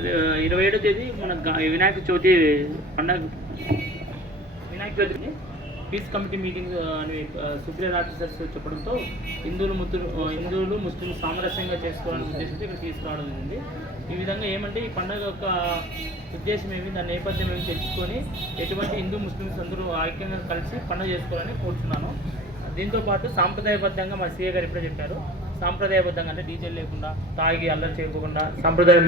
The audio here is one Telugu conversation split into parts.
27వ తేదీ మన వినాయక చవితి పండగ. వినాయక చవితిని పీస్ కమిటీ మీటింగ్ అని సుప్రీం ఆఫీసర్స్ చెప్పడంతో హిందువులు ముస్లిం సామరస్యంగా చేసుకోవాలనే ఉద్దేశంతో ఇక్కడ తీసుకురావడం జరిగింది. ఈ విధంగా ఏమంటే ఈ పండుగ యొక్క ఉద్దేశం ఏమి, దాని నేపథ్యం ఏమి తెలుసుకొని ఎటువంటి హిందూ ముస్లిమ్స్ అందరూ ఐక్యంగా కలిసి పండుగ చేసుకోవాలని కోరుతున్నాను. దీంతోపాటు సాంప్రదాయబద్ధంగా మా సీఏ గారు ఇప్పుడే చెప్పారు, సాంప్రదాయబద్ధంగా అంటే డీజే లేకుండా తాగి అల్లరి చేయకుండా సాంప్రదాయ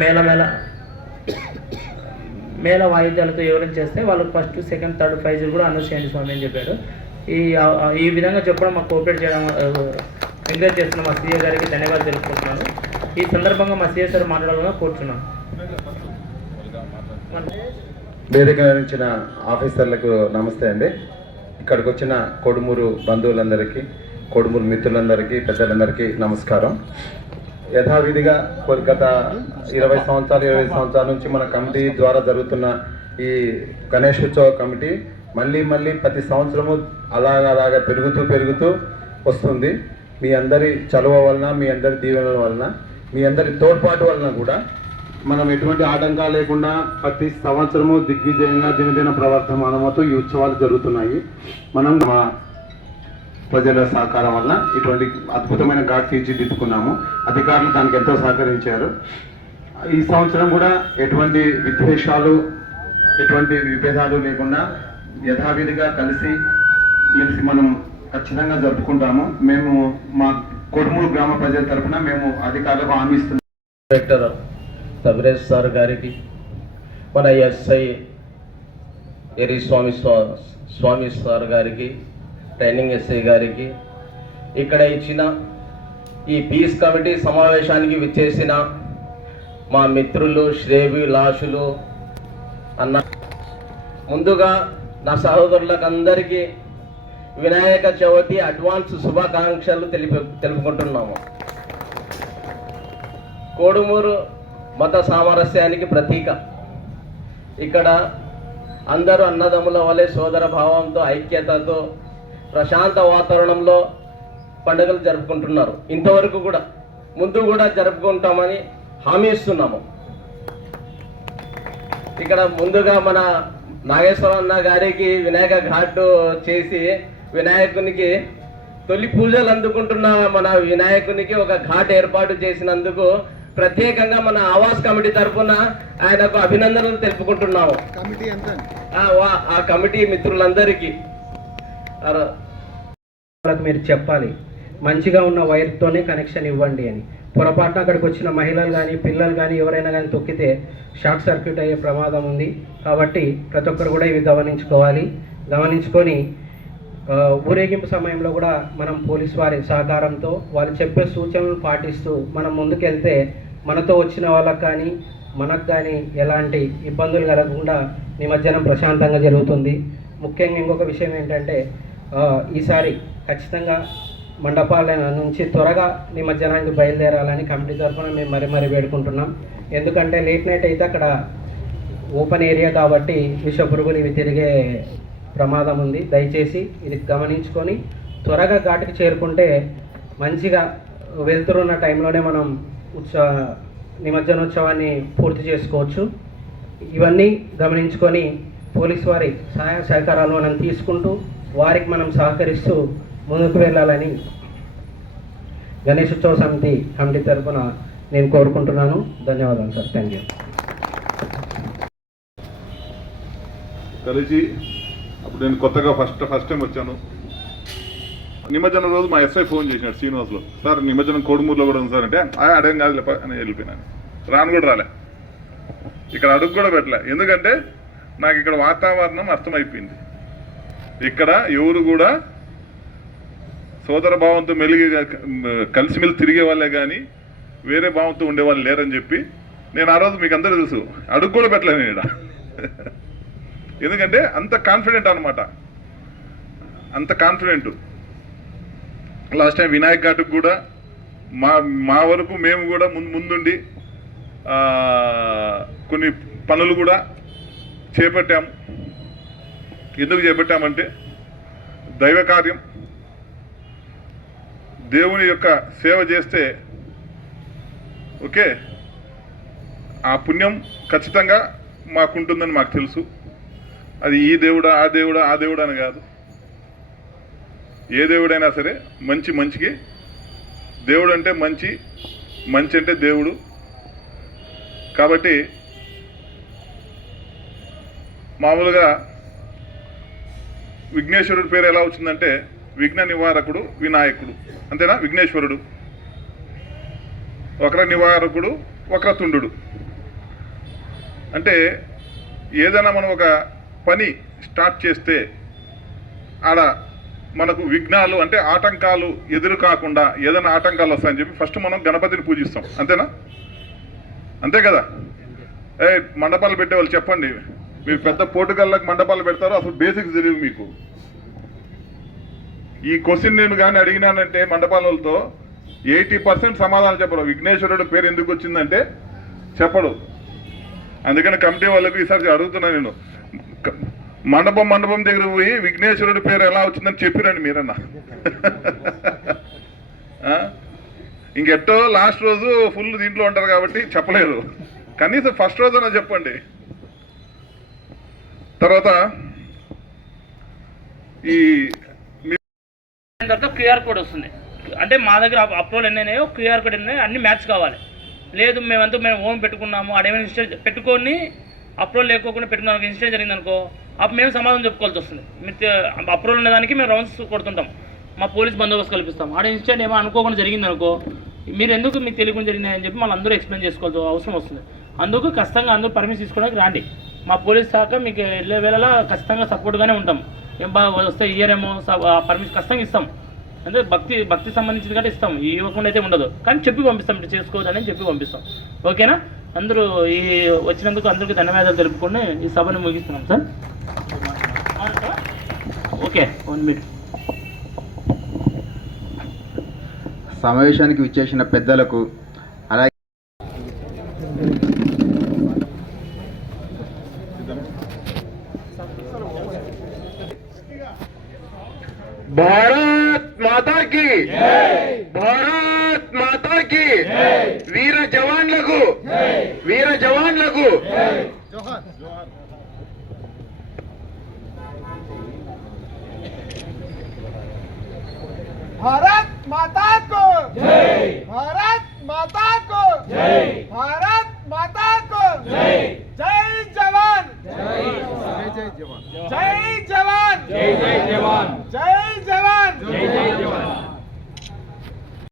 మేళ వాయిద్యాలతో ఎవరైనా చేస్తే వాళ్ళకి ఫస్ట్ సెకండ్ థర్డ్ ప్రైజులు కూడా అనౌన్స్ చేయండి స్వామి అని చెప్పారు. ఈ విధంగా చెప్పడం మాకు కోఆపరేట్ చేయడం ఎంకరేజ్ చేస్తున్న మా సీఏ గారికి ధన్యవాదాలు తెలుపుకుంటున్నాను. ఈ సందర్భంగా మా సీఏ సార్ మాట్లాడాలని కోరుతున్నాను. వేదిక నిర్వహించిన ఆఫీసర్లకు నమస్తే అండి. ఇక్కడికి వచ్చిన కొడుమూరు బంధువులందరికీ, కొడుమూరు మిత్రులందరికీ, పెద్దలందరికీ నమస్కారం. యథావిధిగా గత 20 సంవత్సరాల నుంచి మన కమిటీ ద్వారా జరుగుతున్న ఈ గణేశోత్సవ కమిటీ మళ్ళీ ప్రతి సంవత్సరము అలాగా పెరుగుతూ వస్తుంది. మీ అందరి చలువ వలన, మీ అందరి దీవెనల వలన, మీ అందరి తోడ్పాటు వలన కూడా మనం ఎటువంటి ఆటంకాలు లేకుండా ప్రతి సంవత్సరము దిగ్విజయంగా దినదిన ప్రవర్తమానంతో ఈ ఉత్సవాలు జరుగుతున్నాయి. మనం మా ప్రజల సహకారం వల్ల ఇటువంటి అద్భుతమైన ఘాట్ తీర్చిదిద్దుకున్నాము. అధికారులు దానికి ఎంతో సహకరించారు. ఈ సంవత్సరం కూడా ఎటువంటి విద్వేషాలు, ఎటువంటి విభేదాలు లేకుండా యథావిధిగా కలిసి మనం ఖచ్చితంగా జరుపుకుంటాము. మేము మా కొడుమూరు గ్రామ ప్రజల తరఫున మేము అధికారులకు హామీ ఇస్తున్నాం. డైరెక్టర్ తబరేజ్ సార్ గారికి, మన ఎస్ఐ ఎరి స్వామి సార్ గారికి, ట్రైనింగ్ ఎస్ఐ గారికి, ఇక్కడ ఇచ్చిన ఈ పీస్ కమిటీ సమావేశానికి విచ్చేసిన మా మిత్రులు, శ్రేభిలాషులు అన్న, ముందుగా నా సహోదరులకు అందరికీ వినాయక చవితి అడ్వాన్స్ శుభాకాంక్షలు తెలుపుకుంటున్నాము. కోడుమూరు మత సామరస్యానికి ప్రతీక. ఇక్కడ అందరూ అన్నదమ్ముల వలె సోదర భావంతో, ఐక్యతతో, ప్రశాంత వాతావరణంలో పండుగలు జరుపుకుంటున్నారు. ఇంతవరకు కూడా ముందు కూడా జరుపుకుంటామని హామీ ఇస్తున్నాము. ఇక్కడ ముందుగా మన నాగేశ్వరన్న గారికి వినాయక ఘాట్ చేసి వినాయకునికి తొలి పూజలు అందుకుంటున్న మన వినాయకునికి ఒక ఘాట్ ఏర్పాటు చేసినందుకు ప్రత్యేకంగా మన ఆవాస్ కమిటీ తరఫున ఆయనకు అభినందనలు తెలుపుకుంటున్నాము. ఆ కమిటీ మిత్రులందరికీ మీరు చెప్పాలి, మంచిగా ఉన్న వైర్తోనే కనెక్షన్ ఇవ్వండి అని. పొరపాటున అక్కడికి వచ్చిన మహిళలు కానీ పిల్లలు కానీ ఎవరైనా కానీ తొక్కితే షార్ట్ సర్క్యూట్ అయ్యే ప్రమాదం ఉంది. కాబట్టి ప్రతి ఒక్కరు కూడా ఇవి గమనించుకొని ఊరేగింపు సమయంలో కూడా మనం పోలీసు వారి సహకారంతో వాళ్ళు చెప్పే సూచనలు పాటిస్తూ మనం ముందుకెళ్తే మనతో వచ్చిన వాళ్ళకు కానీ మనకు కానీ ఎలాంటి ఇబ్బందులు కలగకుండా నిమజ్జనం ప్రశాంతంగా జరుగుతుంది. ముఖ్యంగా ఇంకొక విషయం ఏంటంటే, ఈసారి ఖచ్చితంగా మండపాల నుంచి త్వరగా నిమజ్జనానికి బయలుదేరాలని కమిటీ తరఫున మేము మరీ వేడుకుంటున్నాం. ఎందుకంటే లేట్ నైట్ అయితే అక్కడ ఓపెన్ ఏరియా కాబట్టి విషపురుగులు ఇవి తిరిగే ప్రమాదం ఉంది. దయచేసి ఇది గమనించుకొని త్వరగా ఘాటుకి చేరుకుంటే మంచిగా వెళ్తున్న టైంలోనే మనం నిమజ్జనోత్సవాన్ని పూర్తి చేసుకోవచ్చు. ఇవన్నీ గమనించుకొని పోలీసు వారి సహాయ సహకారాలు మనం తీసుకుంటూ వారికి మనం సహకరిస్తూ ముందుకు వెళ్ళాలని గణేశోత్సవ సమితి కమిటీ తరఫున నేను కోరుకుంటున్నాను. ధన్యవాదాలు సార్. Thank you. కలిసి అప్పుడు నేను కొత్తగా ఫస్ట్ టైం వచ్చాను. నిమజ్జనం రోజు మా ఎస్ఐ ఫోన్ చేసినాడు శ్రీనివాసులో, సార్ నిమజ్జనం కోడుమూరులో కూడా ఉంది సార్ అంటే, అడేం కాదు లేప అని వెళ్ళిపోయినాను. రాను కూడా రాలే, ఇక్కడ అడుగు కూడా పెట్టలే. ఎందుకంటే నాకు ఇక్కడ వాతావరణం అర్థమైపోయింది. ఇక్కడ ఎవరు కూడా సోదర భావంతో కలిసిమెలిసి తిరిగే వాళ్ళే కానీ వేరే భావంతో ఉండేవాళ్ళు లేరని చెప్పి నేను ఆ రోజు మీకు అందరూ తెలుసు అడుగు కూడా పెట్టలే నేను ఇక్కడ. ఎందుకంటే అంత కాన్ఫిడెంట్ అనమాట, అంత కాన్ఫిడెంట్. లాస్ట్ టైం వినాయక్ ఘాటుకు కూడా మా వరకు మేము కూడా ముందుండి కొన్ని పనులు కూడా చేపట్టాము. ఎందుకు చేపట్టామంటే దైవ కార్యం, దేవుని యొక్క సేవ చేస్తే ఓకే ఆ పుణ్యం ఖచ్చితంగా మాకుంటుందని మాకు తెలుసు. అది ఈ దేవుడా ఆ దేవుడా ఆ దేవుడా అని కాదు, ఏ దేవుడైనా సరే మంచికి దేవుడు అంటే మంచి అంటే దేవుడు. కాబట్టి మామూలుగా విఘ్నేశ్వరుడి పేరు ఎలా వచ్చిందంటే విఘ్న నివారకుడు వినాయకుడు, అంతేనా? విఘ్నేశ్వరుడు, వక్ర నివారకుడు వక్రతుండు. అంటే ఏదైనా మనం ఒక పని స్టార్ట్ చేస్తే ఆడ మనకు విఘ్నాలు అంటే ఆటంకాలు ఎదురు కాకుండా ఏదైనా ఆటంకాలు వస్తాయని చెప్పి ఫస్ట్ మనం గణపతిని పూజిస్తాం, అంతేనా? అంతే కదా? మండపాలు పెట్టే వాళ్ళు చెప్పండి, మీరు పెద్ద పోటుగల్లకు మండపాలు పెడతారు, అసలు బేసిక్స్ తెలియదు మీకు. ఈ క్వశ్చన్ నేను కానీ అడిగినానంటే మండపాలతో 80% సమాధానం చెప్పరు. విఘ్నేశ్వరుడు పేరు ఎందుకు వచ్చిందంటే చెప్పడు. అందుకని కమిటీ వాళ్ళకు ఈసారి అడుగుతున్నాను నేను, మండపం దగ్గర పోయి విఘ్నేశ్వరుడి పేరు ఎలా వచ్చిందని చెప్పిరండి మీరన్నా. ఇంకెట్టో లాస్ట్ రోజు ఫుల్ దీంట్లో ఉంటారు కాబట్టి చెప్పలేరు, కనీసం ఫస్ట్ రోజున చెప్పండి. తర్వాత ఈ తర్వాత క్యూఆర్ కోడ్ వస్తుంది. అంటే మా దగ్గర అప్రూవల్ ఎన్ని ఉన్నాయో క్యూఆర్ కోడ్ ఎన్ని అన్ని మ్యాచ్ కావాలి. లేదు మేము హోమ్ పెట్టుకున్నాము, అడేమైనా ఇన్స్టేట్ పెట్టుకొని అప్రూవల్ లేకోకుండా పెట్టుకున్నాం ఇన్సిడెంట్ జరిగిందనుకో, అప్పుడు మేము సమాధానం చెప్పుకోవాల్సి వస్తుంది. మీరు అప్రూవల్ ఉన్నదానికి మేము రౌండ్స్ కొడుతుంటాం, మా పోలీస్ బందోబస్తు కల్పిస్తాం. ఆడ ఇన్సిడెంట్ ఏమో అనుకోకుండా జరిగిందనుకో, మీరు ఎందుకు మీకు తెలియకుండా జరిగిందని చెప్పి మళ్ళీ అందరూ ఎక్స్ప్లెయిన్ చేసుకోవాల్సిన అవసరం వస్తుంది. అందుకు ఖచ్చితంగా అందరూ పర్మిషన్ తీసుకోవడానికి రాండి. మా పోలీస్ శాఖ మీకు వెళ్ళే వేళలా ఖచ్చితంగా సపోర్ట్గానే ఉంటాం. ఏం బాగా వస్తే ఇయ్యరేమో పర్మిషన్ ఖచ్చితంగా ఇస్తాం. అంటే భక్తి సంబంధించింది కాబట్టి ఇస్తాం, ఇవ్వకుండా అయితే ఉండదు. కానీ చెప్పి పంపిస్తాం, ఇటు చేసుకోవద్దని చెప్పి పంపిస్తాం. ఓకేనా? అందరూ ఈ వచ్చినందుకు అందరికీ ధన్యవాదాలు తెలుపుకొని ఈ సభను ముగిస్తున్నాం సార్. Okay, 1 minute. సమావేశానికి విచ్చేసిన పెద్దలకు అలాగే భారత్ మాతా కి భారత్ మాతా కి వీర జవాన్లకు भारत माता को